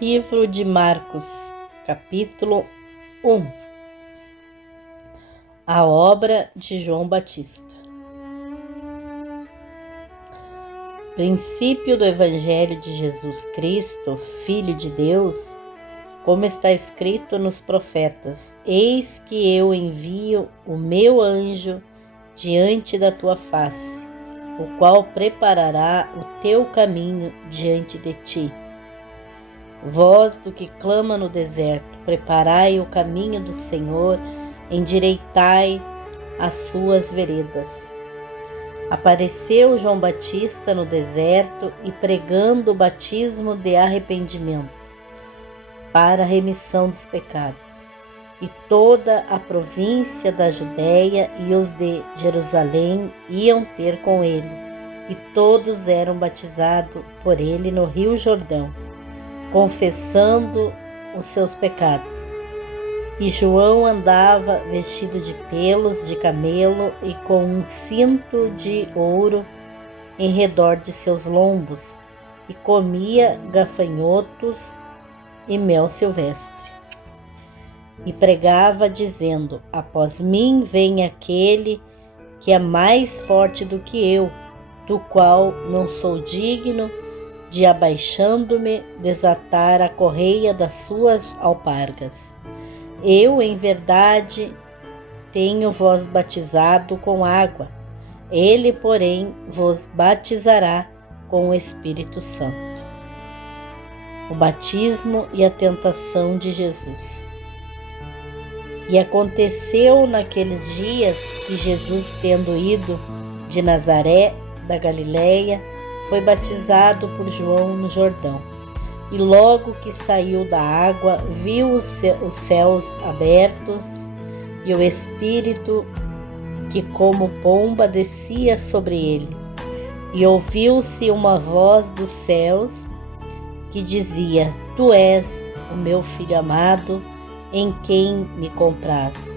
Livro de Marcos, capítulo 1. A obra de João Batista. Princípio do Evangelho de Jesus Cristo, Filho de Deus, como está escrito nos profetas: Eis que eu envio o meu anjo diante da tua face, o qual preparará o teu caminho diante de ti. Voz do que clama no deserto: preparai o caminho do Senhor, endireitai as suas veredas. Apareceu João Batista no deserto e pregando o batismo de arrependimento para a remissão dos pecados. E toda a província da Judéia e os de Jerusalém iam ter com ele, e todos eram batizados por ele no Rio Jordão, confessando os seus pecados. E João andava vestido de pelos de camelo e com um cinto de ouro em redor de seus lombos, e comia gafanhotos e mel silvestre. E pregava, dizendo: Após mim vem aquele que é mais forte do que eu, do qual não sou digno de, abaixando-me, desatar a correia das suas alpargas. Eu, em verdade, tenho vos batizado com água, ele, porém, vos batizará com o Espírito Santo. O batismo e a tentação de Jesus. E aconteceu naqueles dias que Jesus, tendo ido de Nazaré da Galileia, foi batizado por João no Jordão. E logo que saiu da água, viu os céus abertos e o Espírito que como pomba descia sobre ele. E ouviu-se uma voz dos céus que dizia: Tu és o meu Filho amado, em quem me comprazo.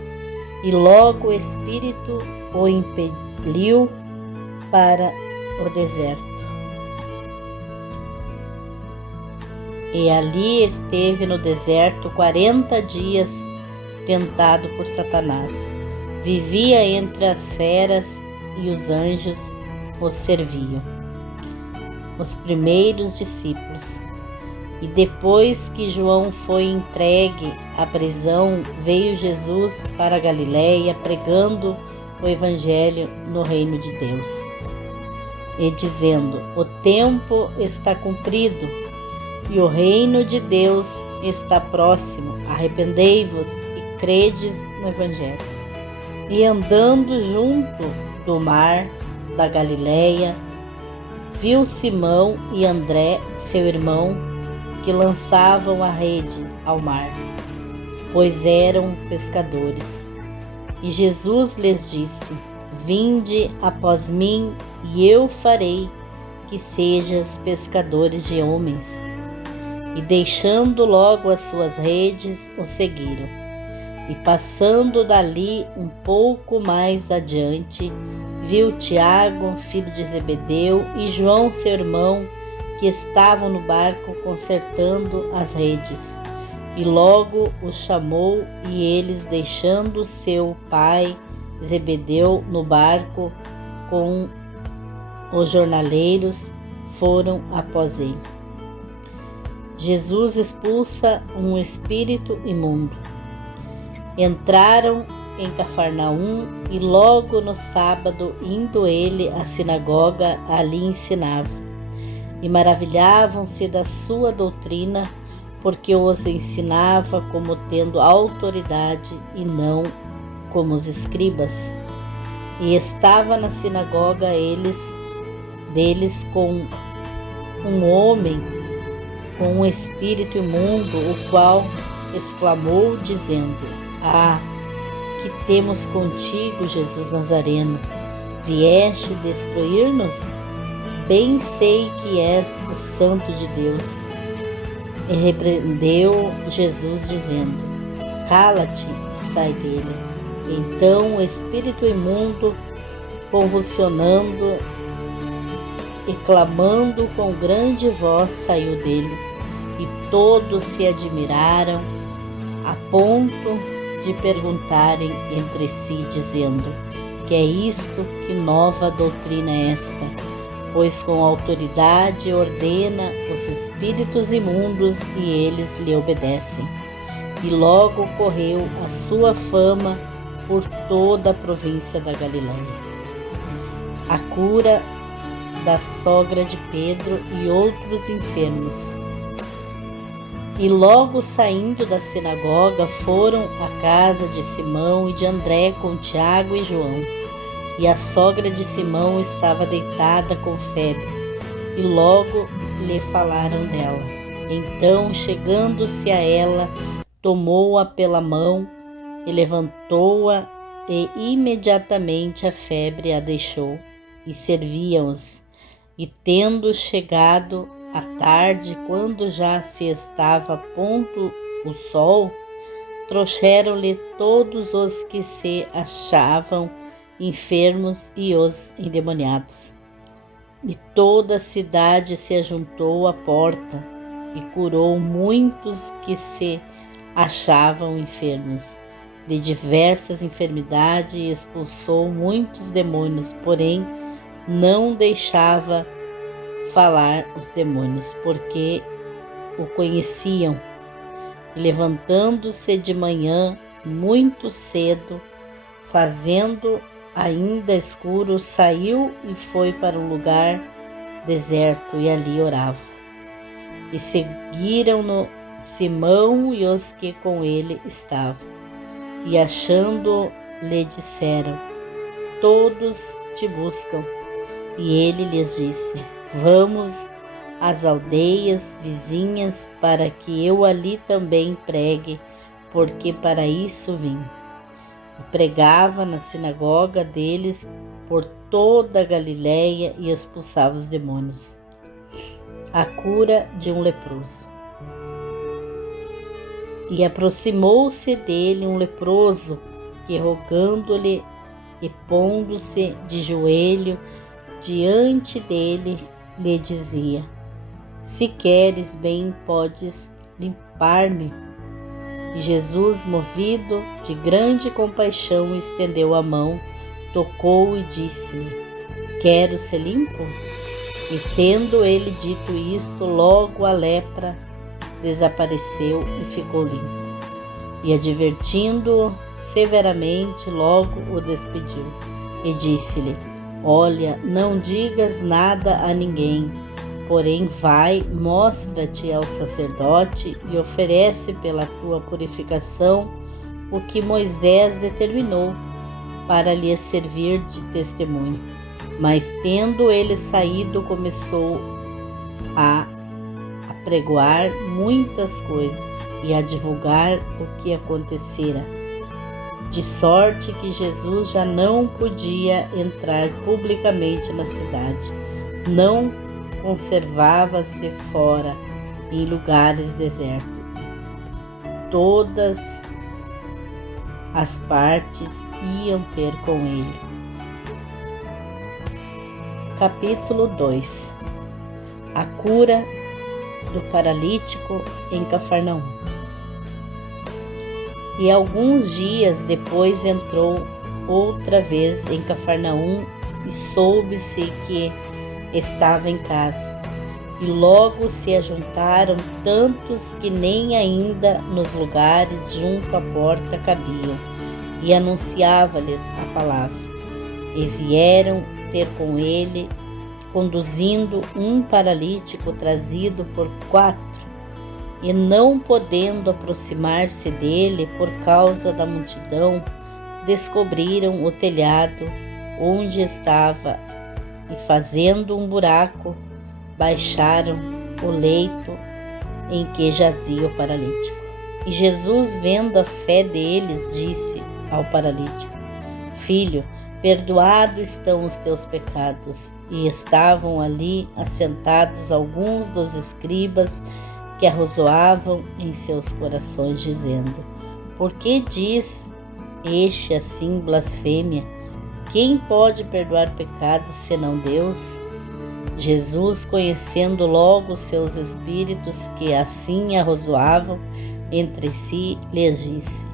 E logo o Espírito o impeliu para o deserto. E ali esteve no deserto 40 dias, tentado por Satanás. Vivia entre as feras e os anjos o serviam. Os primeiros discípulos. E depois que João foi entregue à prisão, veio Jesus para a Galileia, pregando o Evangelho no reino de Deus, e dizendo: O tempo está cumprido, e o reino de Deus está próximo. Arrependei-vos e credes no Evangelho. E andando junto do mar da Galileia, viu Simão e André, seu irmão, que lançavam a rede ao mar, pois eram pescadores. E Jesus lhes disse: Vinde após mim, e eu farei que sejais pescadores de homens. E deixando logo as suas redes, o seguiram. E passando dali um pouco mais adiante, viu Tiago, filho de Zebedeu, e João, seu irmão, que estavam no barco consertando as redes. E logo os chamou, e eles, deixando seu pai Zebedeu no barco com os jornaleiros, foram após ele. Jesus expulsa um espírito imundo. Entraram em Cafarnaum, e logo no sábado, indo ele à sinagoga, ali ensinava. E maravilhavam-se da sua doutrina, porque os ensinava como tendo autoridade e não como os escribas. E estava na sinagoga deles com um homem com um espírito imundo, o qual exclamou, dizendo: Ah, que temos contigo, Jesus Nazareno? Vieste destruir-nos? Bem sei que és o Santo de Deus. E repreendeu Jesus, dizendo: Cala-te e sai dele. Então o espírito imundo, convulsionando e clamando com grande voz, saiu dele. e todos se admiraram, a ponto de perguntarem entre si, dizendo: que é isto? Que nova doutrina é esta? Pois com autoridade ordena os espíritos imundos e eles lhe obedecem. E logo correu a sua fama por toda a província da Galiléia. A cura da sogra de Pedro e outros enfermos. E logo saindo da sinagoga foram à casa de Simão e de André com Tiago e João. E a sogra de Simão estava deitada com febre, e logo lhe falaram dela. Então, chegando-se a ela, tomou-a pela mão e levantou-a, e imediatamente a febre a deixou. E serviam-os. E tendo chegado à tarde, quando já se estava pondo o sol, trouxeram-lhe todos os que se achavam enfermos e os endemoniados. E toda a cidade se ajuntou à porta e curou muitos que se achavam enfermos de diversas enfermidades e expulsou muitos demônios, porém não deixava falar os demônios, porque o conheciam. E levantando-se de manhã muito cedo, fazendo ainda escuro, saiu e foi para um lugar deserto e ali orava. E seguiram-no Simão e os que com ele estavam. E achando, lhe disseram: todos te buscam. E ele lhes disse: vamos às aldeias vizinhas, para que eu ali também pregue, porque para isso vim. E pregava na sinagoga deles por toda a Galiléia e expulsava os demônios. A cura de um leproso. E aproximou-se dele um leproso, que rogando-lhe e pondo-se de joelho diante dele, lhe dizia: se queres bem, podes limpar-me. E Jesus, movido de grande compaixão, estendeu a mão, tocou e disse-lhe: quero ser limpo? E tendo ele dito isto, logo a lepra desapareceu e ficou limpo. E advertindo-o severamente, logo o despediu. E disse-lhe: olha, não digas nada a ninguém, porém vai, mostra-te ao sacerdote e oferece pela tua purificação o que Moisés determinou para lhe servir de testemunho. Mas tendo ele saído, começou a apregoar muitas coisas e a divulgar o que acontecera, de sorte que Jesus já não podia entrar publicamente na cidade, não conservava-se fora em lugares desertos. Todas as partes iam ter com ele. Capítulo 2. A cura do paralítico em Cafarnaum. E alguns dias depois entrou outra vez em Cafarnaum e soube-se que estava em casa. E logo se ajuntaram tantos que nem ainda nos lugares junto à porta cabiam, e anunciava-lhes a palavra. E vieram ter com ele, conduzindo um paralítico trazido por 4, e não podendo aproximar-se dele por causa da multidão, descobriram o telhado onde estava e, fazendo um buraco, baixaram o leito em que jazia o paralítico. E Jesus, vendo a fé deles, disse ao paralítico: filho, perdoados estão os teus pecados. E estavam ali assentados alguns dos escribas que arrazoavam em seus corações, dizendo: por que diz este assim blasfêmia? Quem pode perdoar pecados senão Deus? Jesus, conhecendo logo seus espíritos que assim arrazoavam entre si, lhes disse: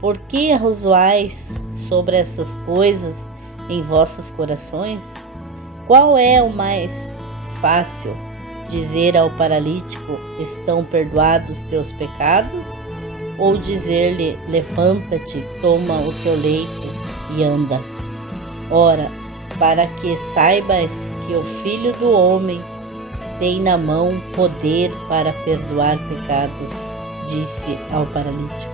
Por que arrazoais sobre essas coisas em vossos corações? Qual é o mais fácil? Dizer ao paralítico: Estão perdoados teus pecados? Ou dizer-lhe: Levanta-te, toma o teu leito e anda? Ora, para que saibas que o Filho do Homem tem na mão poder para perdoar pecados, disse ao paralítico: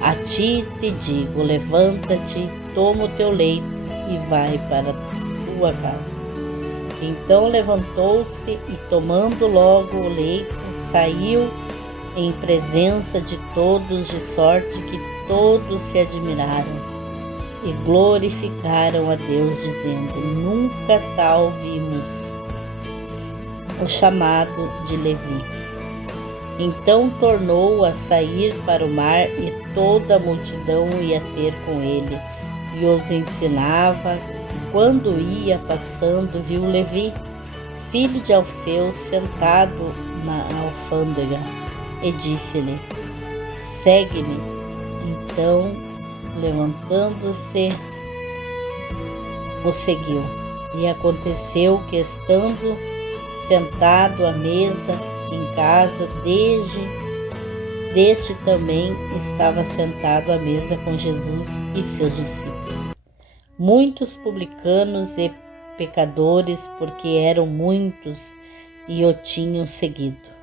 A ti te digo, levanta-te, toma o teu leito e vai para a tua casa. Então levantou-se e, tomando logo o leito, saiu em presença de todos, de sorte que todos se admiraram e glorificaram a Deus, dizendo: Nunca tal vimos. O chamado de Levi. Então tornou a sair para o mar, e toda a multidão ia ter com ele, e os ensinava. Quando ia passando, viu Levi, filho de Alfeu, sentado na alfândega, e disse-lhe: Segue-me. Então, levantando-se, o seguiu. E aconteceu que, estando sentado à mesa em casa, deste também estava sentado à mesa com Jesus e seus discípulos muitos publicanos e pecadores, porque eram muitos e o tinham seguido.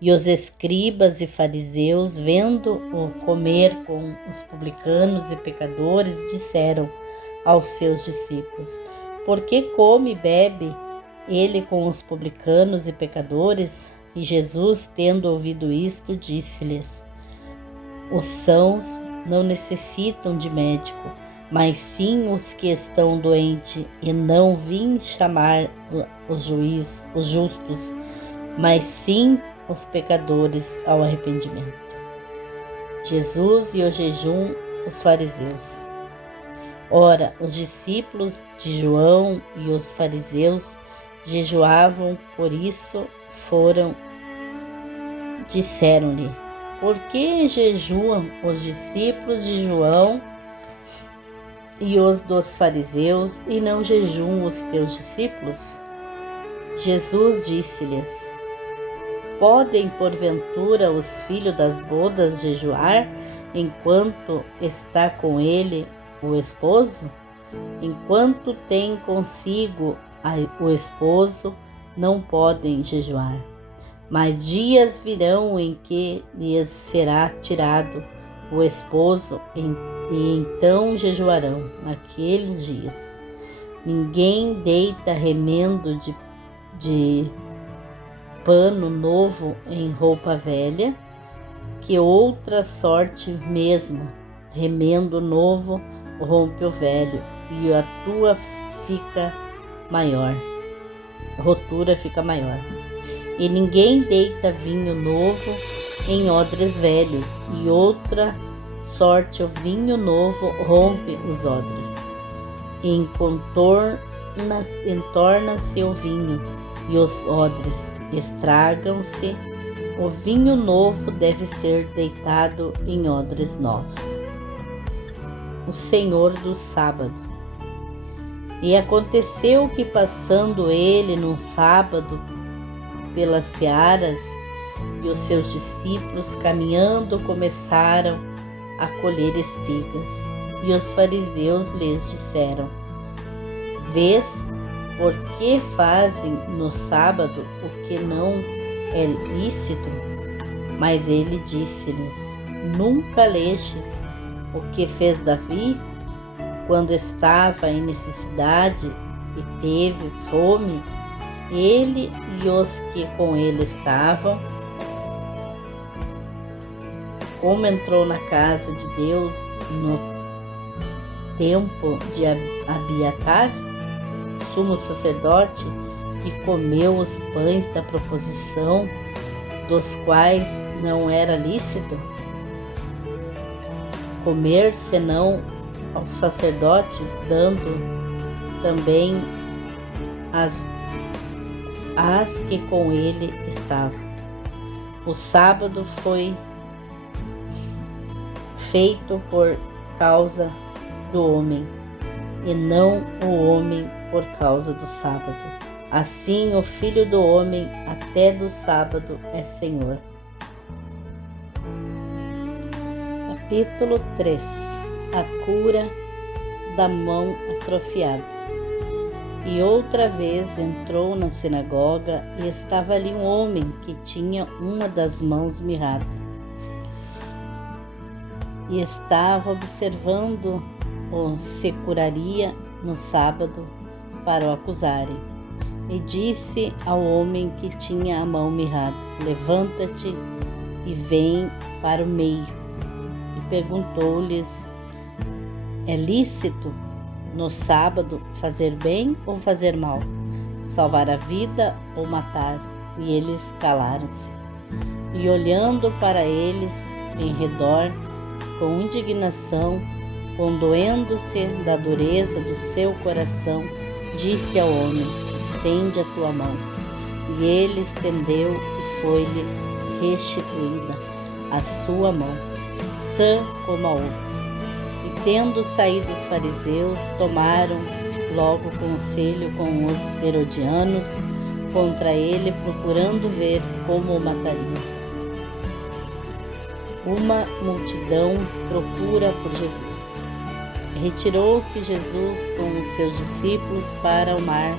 E os escribas e fariseus, vendo-o comer com os publicanos e pecadores, disseram aos seus discípulos: Por que come e bebe ele com os publicanos e pecadores? E Jesus, tendo ouvido isto, disse-lhes: Os sãos não necessitam de médico, mas sim os que estão doentes, e não vim chamar os justos, mas sim os pecadores ao arrependimento. Jesus e o jejum, os fariseus. Ora, os discípulos de João e os fariseus jejuavam, por isso disseram-lhe: Por que jejuam os discípulos de João e os dos fariseus, e não jejuam os teus discípulos? Jesus disse-lhes: Podem, porventura, os filhos das bodas jejuar enquanto está com ele o esposo? Enquanto tem consigo o esposo, não podem jejuar. Mas dias virão em que lhes será tirado o esposo, e então jejuarão naqueles dias. Ninguém deita remendo de pano novo em roupa velha, que outra sorte mesmo, remendo novo rompe o velho, e a tua rotura fica maior. E ninguém deita vinho novo em odres velhos, e outra sorte o vinho novo rompe os odres, e entorna-se o vinho, e os odres estragam-se. O vinho novo deve ser deitado em odres novos. O Senhor do sábado. E aconteceu que, passando ele num sábado pelas searas, e os seus discípulos, caminhando, começaram a colher espigas. E os fariseus lhes disseram: Vês por que fazem no sábado o que não é lícito? Mas ele disse-lhes: Nunca lestes o que fez Davi, quando estava em necessidade e teve fome, ele e os que com ele estavam? Como entrou na casa de Deus no tempo de Abiatar, sumo sacerdote, e comeu os pães da proposição, dos quais não era lícito comer senão aos sacerdotes, dando também às que com ele estavam. O sábado foi feito por causa do homem, e não o homem por causa do sábado. Assim, o Filho do Homem até do sábado é Senhor. Capítulo 3. A cura da mão atrofiada. E outra vez entrou na sinagoga, e estava ali um homem que tinha uma das mãos mirrada. E estava observando se curaria no sábado para o acusarem. E disse ao homem que tinha a mão mirrada: levanta-te e vem para o meio. E perguntou-lhes: é lícito no sábado fazer bem ou fazer mal? Salvar a vida ou matar? E eles calaram-se. E olhando para eles em redor, com indignação, condoendo-se da dureza do seu coração, disse ao homem: estende a tua mão. E ele estendeu, e foi-lhe restituída a sua mão, sã como a outra. E tendo saído os fariseus, tomaram logo conselho com os herodianos contra ele, procurando ver como o matariam. Uma multidão procura por Jesus. Retirou-se Jesus com os seus discípulos para o mar,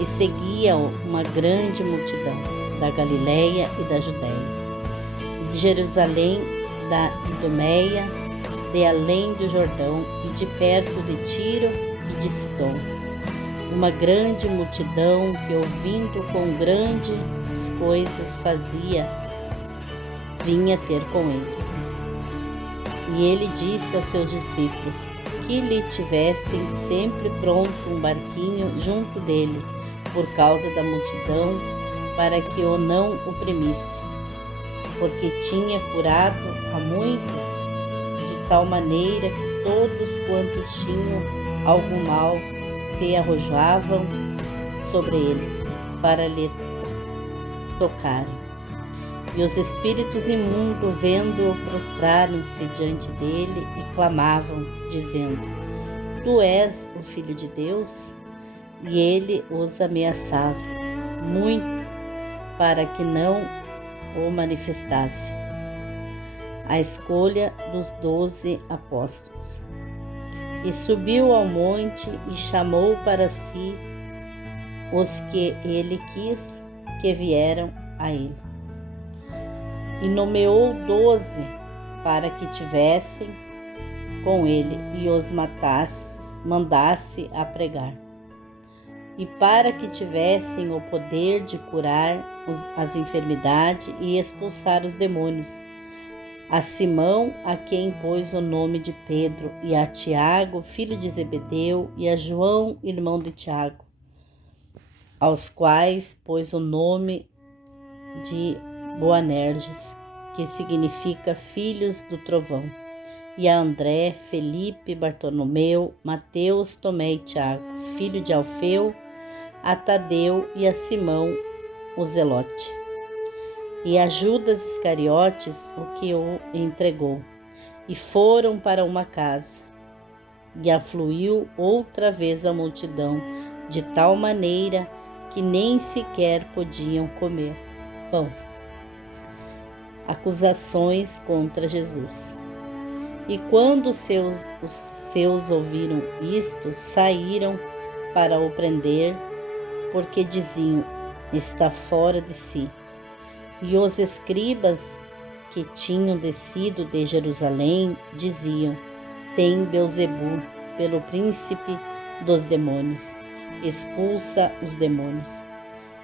e seguia-o uma grande multidão da Galileia e da Judéia, de Jerusalém, da Idumeia, de além do Jordão, e de perto de Tiro e de Sidom. Uma grande multidão que, ouvindo com grandes coisas fazia, vinha ter com ele. E ele disse aos seus discípulos que lhe tivessem sempre pronto um barquinho junto dele, por causa da multidão, para que o não oprimisse, porque tinha curado a muitos, de tal maneira que todos quantos tinham algum mal se arrojavam sobre ele para lhe tocarem. E os espíritos imundos, vendo-o, prostraram-se diante dele e clamavam, dizendo: tu és o Filho de Deus? E ele os ameaçava muito para que não o manifestasse. A escolha dos 12 apóstolos. E subiu ao monte e chamou para si os que ele quis que vieram a ele. E nomeou 12 para que tivessem com ele e os mandasse a pregar. E para que tivessem o poder de curar as enfermidades e expulsar os demônios. A Simão, a quem pôs o nome de Pedro, e a Tiago, filho de Zebedeu, e a João, irmão de Tiago, aos quais pôs o nome de Boanerges, que significa filhos do trovão, e a André, Felipe, Bartolomeu, Mateus, Tomé e Tiago, filho de Alfeu, a Tadeu e a Simão, o Zelote, e a Judas Iscariotes, o que o entregou. E foram para uma casa, e afluiu outra vez a multidão, de tal maneira que nem sequer podiam comer pão. Acusações contra Jesus. E quando os seus ouviram isto, saíram para o prender, porque diziam: está fora de si. E os escribas que tinham descido de Jerusalém diziam: tem Beelzebu, pelo príncipe dos demônios, expulsa os demônios.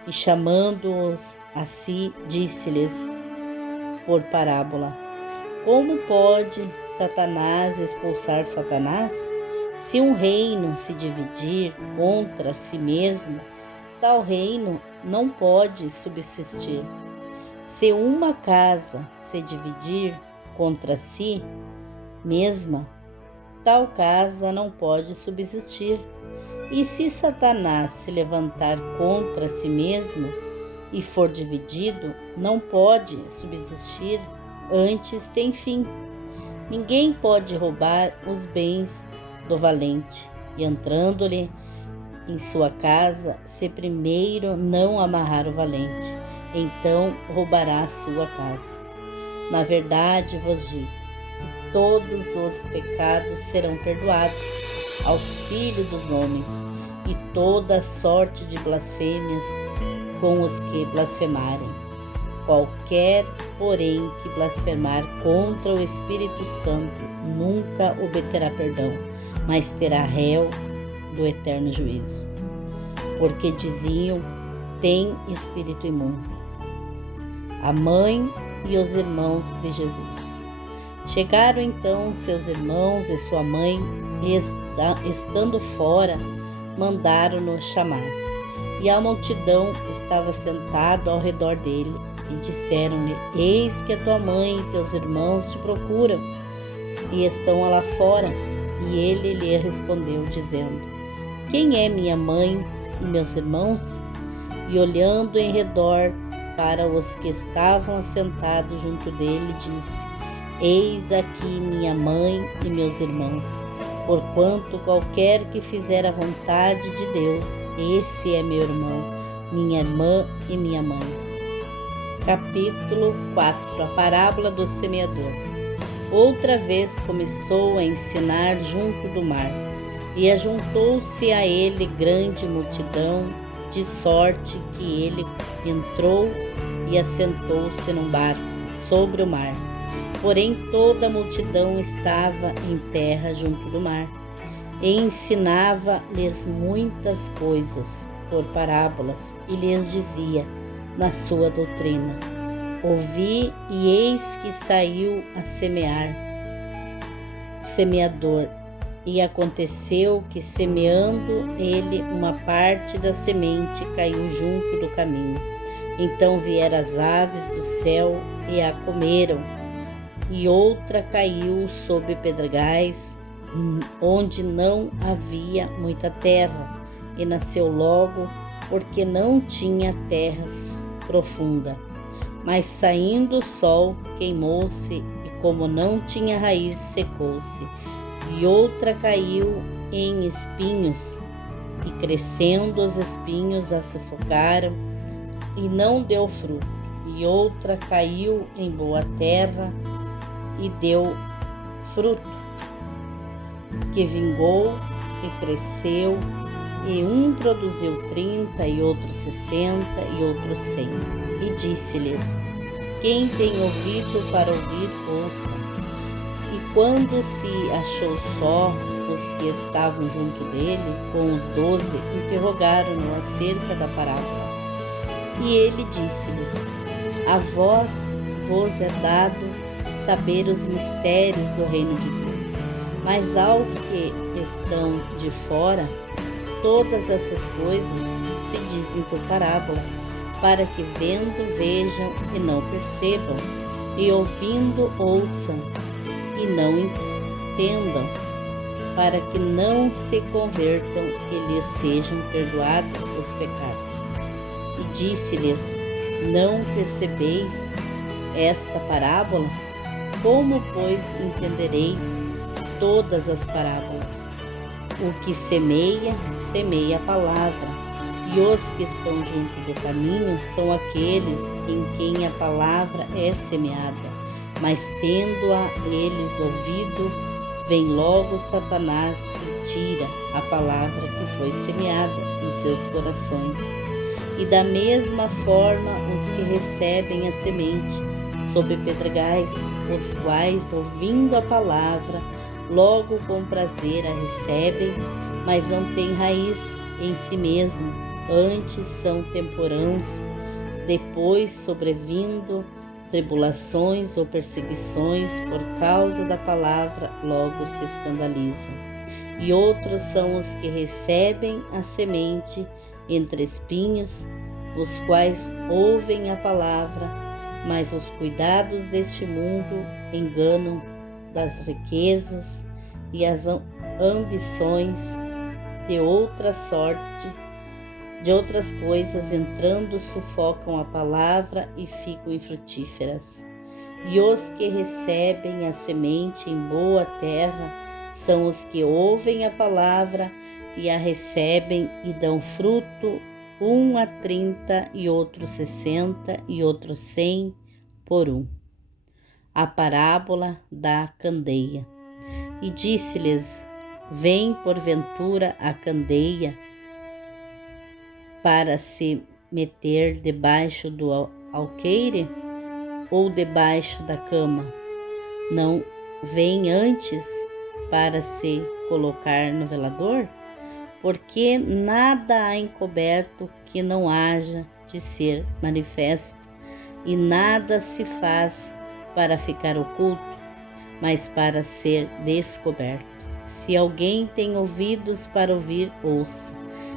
E chamando-os a si, disse-lhes por parábola: como pode Satanás expulsar Satanás? Se um reino se dividir contra si mesmo, tal reino não pode subsistir. Se uma casa se dividir contra si mesma, tal casa não pode subsistir. E se Satanás se levantar contra si mesmo e for dividido, não pode subsistir, antes tem fim. Ninguém pode roubar os bens do valente, e entrando-lhe em sua casa, se primeiro não amarrar o valente, então roubará a sua casa. Na verdade vos digo que todos os pecados serão perdoados aos filhos dos homens, e toda sorte de blasfêmias com os que blasfemarem. Qualquer, porém, que blasfemar contra o Espírito Santo nunca obterá perdão, mas terá réu do eterno juízo. Porque diziam: tem espírito imundo. A mãe e os irmãos de Jesus. Chegaram então seus irmãos e sua mãe, e estando fora, mandaram-no chamar. E a multidão estava sentada ao redor dele, e disseram-lhe: eis que a tua mãe e teus irmãos te procuram, e estão lá fora. E ele lhe respondeu, dizendo: quem é minha mãe e meus irmãos? E olhando em redor para os que estavam assentados junto dele, disse: eis aqui minha mãe e meus irmãos. Porquanto qualquer que fizer a vontade de Deus, esse é meu irmão, minha irmã e minha mãe. Capítulo 4. A parábola do semeador. Outra vez começou a ensinar junto do mar, e ajuntou-se a ele grande multidão, de sorte que ele entrou e assentou-se num barco sobre o mar. Porém toda a multidão estava em terra junto do mar, e ensinava-lhes muitas coisas por parábolas, e lhes dizia na sua doutrina: ouvi, e eis que saiu a semeador. E aconteceu que, semeando ele, uma parte da semente caiu junto do caminho. Então vieram as aves do céu e a comeram. E outra caiu sob pedregais, onde não havia muita terra, e nasceu logo, porque não tinha terra profunda. Mas saindo o sol, queimou-se, e como não tinha raiz, secou-se. E outra caiu em espinhos, e crescendo os espinhos a sufocaram, e não deu fruto. E outra caiu em boa terra, e deu fruto, que vingou e cresceu, e um produziu 30, e outro 60, e outro 100. E disse-lhes: quem tem ouvido para ouvir, ouça. E quando se achou só, os que estavam junto dele, com os 12, interrogaram-no acerca da parábola. E ele disse-lhes: a vós vos é dado saber os mistérios do reino de Deus, mas aos que estão de fora, todas essas coisas se dizem por parábola, para que vendo vejam e não percebam, e ouvindo ouçam e não entendam, para que não se convertam e lhes sejam perdoados os pecados. E disse-lhes: não percebeis esta parábola? Como, pois, entendereis todas as parábolas? O que semeia, semeia a palavra, e os que estão junto do caminho são aqueles em quem a palavra é semeada. Mas tendo-a eles ouvido, vem logo Satanás e tira a palavra que foi semeada nos seus corações. E da mesma forma os que recebem a semente sob pedregais, os quais, ouvindo a palavra, logo com prazer a recebem, mas não têm raiz em si mesmo, antes são temporãos, depois, sobrevindo tribulações ou perseguições por causa da palavra, logo se escandalizam. E outros são os que recebem a semente entre espinhos, os quais ouvem a palavra, mas os cuidados deste mundo, engano das riquezas e as ambições de outra sorte, de outras coisas, entrando, sufocam a palavra e ficam infrutíferas. E os que recebem a semente em boa terra são os que ouvem a palavra e a recebem e dão fruto, um a 30 e outro 60 e outro 100 por um. A parábola da candeia. E disse-lhes: vem porventura a candeia para se meter debaixo do alqueire ou debaixo da cama? Não vem antes para se colocar no velador? Porque nada há encoberto que não haja de ser manifesto, e nada se faz para ficar oculto, mas para ser descoberto. Se alguém tem ouvidos para ouvir, ouça.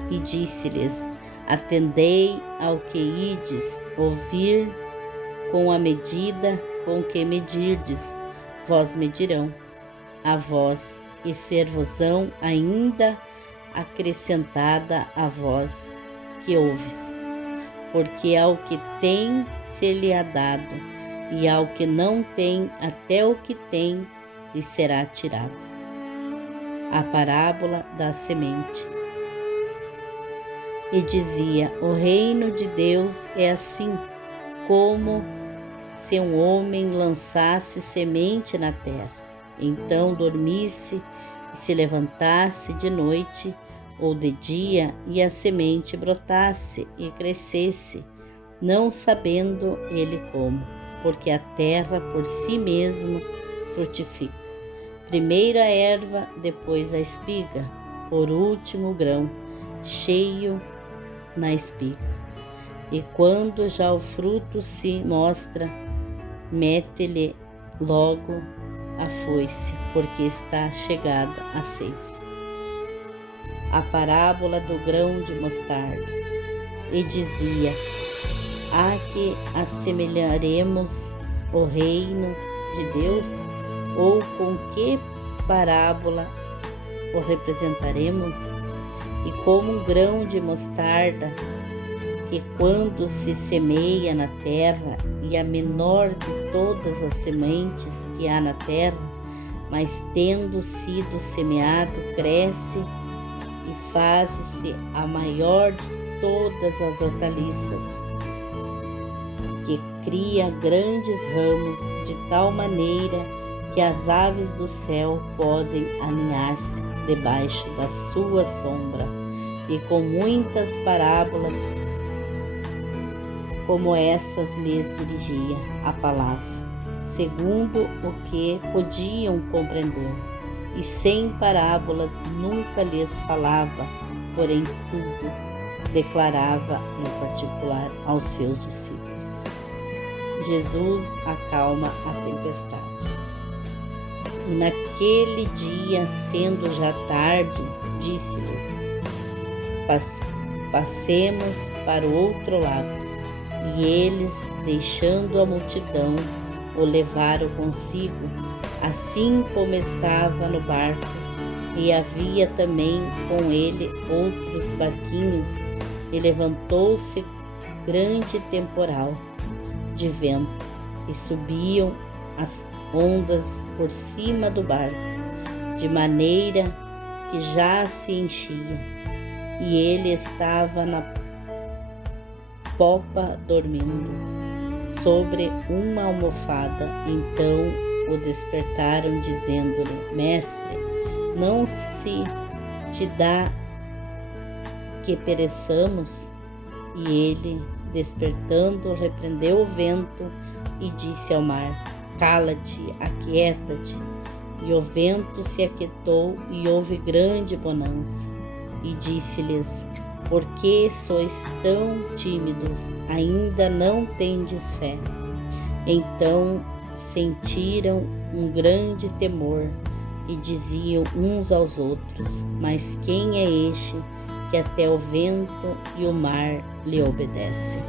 E disse-lhes: atendei ao que ides ouvir, com a medida com que medirdes, vós medirão a vós, e ser-vos-ão ainda acrescentada a vós que ouves. Porque ao que tem se lhe há dado, e ao que não tem, até o que tem lhe será tirado. A parábola da semente. E dizia: o reino de Deus é assim, como se um homem lançasse semente na terra, então dormisse e se levantasse de noite ou de dia, e a semente brotasse e crescesse, não sabendo ele como, porque a terra por si mesma frutifica. Primeiro a erva, depois a espiga, por último o grão, cheio na espiga. E quando já o fruto se mostra, mete-lhe logo a foice, porque está chegada a ceifa. A parábola do grão de mostarda. E dizia: a que assemelharemos o reino de Deus? Ou com que parábola o representaremos? E como um grão de mostarda, que quando se semeia na terra, e a menor de todas as sementes que há na terra, mas tendo sido semeado, cresce e faz-se a maior de todas as hortaliças, que cria grandes ramos, de tal maneira que as aves do céu podem aninhar-se debaixo da sua sombra. E com muitas parábolas como essas lhes dirigia a palavra, segundo o que podiam compreender. E sem parábolas nunca lhes falava, porém tudo declarava em particular aos seus discípulos. Jesus acalma a tempestade. E naquele dia, sendo já tarde, disse-lhes: passemos para o outro lado. E eles, deixando a multidão, o levaram consigo, assim como estava no barco. E havia também com ele outros barquinhos, e levantou-se grande temporal de vento, e subiam as ondas por cima do barco, de maneira que já se enchia, e ele estava na popa dormindo, sobre uma almofada. Então o despertaram, dizendo-lhe: Mestre, não se te dá que pereçamos? E ele, despertando, repreendeu o vento e disse ao mar: Cala-te, aquieta-te. E o vento se aquietou, e houve grande bonança. E disse-lhes: Por que sois tão tímidos? Ainda não tendes fé? Então sentiram um grande temor e diziam uns aos outros: Mas quem é este que até o vento e o mar lhe obedecem?